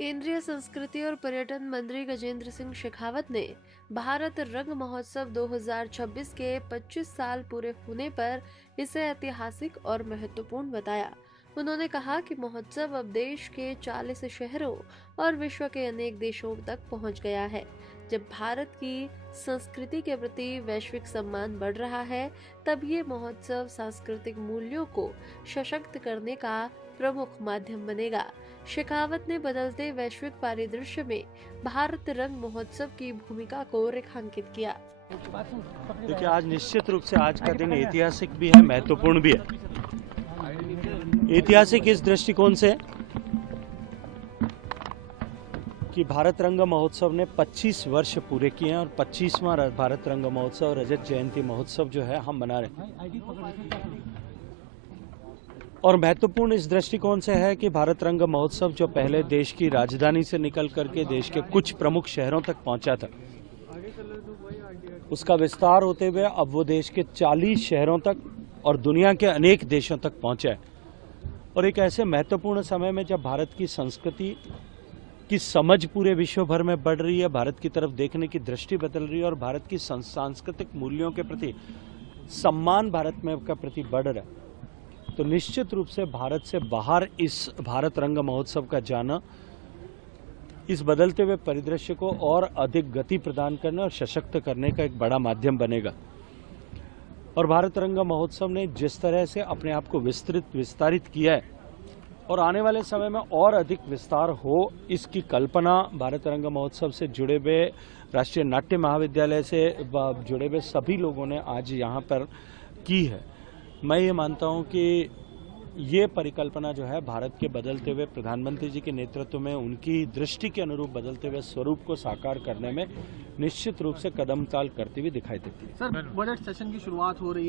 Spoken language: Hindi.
केंद्रीय संस्कृति और पर्यटन मंत्री गजेंद्र सिंह शेखावत ने भारत रंग महोत्सव 2026 के 25 साल पूरे होने पर इसे ऐतिहासिक और महत्वपूर्ण बताया। उन्होंने कहा कि महोत्सव अब देश के 40 शहरों और विश्व के अनेक देशों तक पहुंच गया है। जब भारत की संस्कृति के प्रति वैश्विक सम्मान बढ़ रहा है, तब ये महोत्सव सांस्कृतिक मूल्यों को सशक्त करने का प्रमुख माध्यम बनेगा। शेखावत ने बदलते वैश्विक परिदृश्य में भारत रंग महोत्सव की भूमिका को रेखांकित किया। देखिए, आज निश्चित रूप से आज का दिन ऐतिहासिक भी है, महत्वपूर्ण भी है। ऐतिहासिक इस दृष्टिकोण से कि भारत रंग महोत्सव ने 25 वर्ष पूरे किए हैं और 25वां भारत रंग महोत्सव रजत जयंती महोत्सव जो है हम मना रहे हैं। और महत्वपूर्ण इस दृष्टिकोण से है कि भारत रंग महोत्सव जो पहले देश की राजधानी से निकल करके देश के कुछ प्रमुख शहरों तक पहुंचा था, उसका विस्तार होते हुए अब वो देश के 40 शहरों तक और दुनिया के अनेक देशों तक पहुंचा है। और एक ऐसे महत्वपूर्ण समय में जब भारत की संस्कृति की समझ पूरे विश्व भर में बढ़ रही है, भारत की तरफ देखने की दृष्टि बदल रही है और भारत की सांस्कृतिक मूल्यों के प्रति सम्मान भारत में का प्रति बढ़ रहा है, तो निश्चित रूप से भारत से बाहर इस भारत रंग महोत्सव का जाना इस बदलते हुए परिदृश्य को और अधिक गति प्रदान करने और सशक्त करने का एक बड़ा माध्यम बनेगा। और भारत रंग महोत्सव ने जिस तरह से अपने आप को विस्तारित किया है और आने वाले समय में और अधिक विस्तार हो, इसकी कल्पना भारत रंग महोत्सव से जुड़े हुए राष्ट्रीय नाट्य महाविद्यालय से जुड़े हुए सभी लोगों ने आज यहाँ पर की है। मैं ये मानता हूँ कि ये परिकल्पना जो है भारत के बदलते हुए प्रधानमंत्री जी के नेतृत्व में उनकी दृष्टि के अनुरूप बदलते हुए स्वरूप को साकार करने में निश्चित रूप से कदम ताल करती हुई दिखाई देती है। सर, बजट सेशन की शुरुआत हो रही है।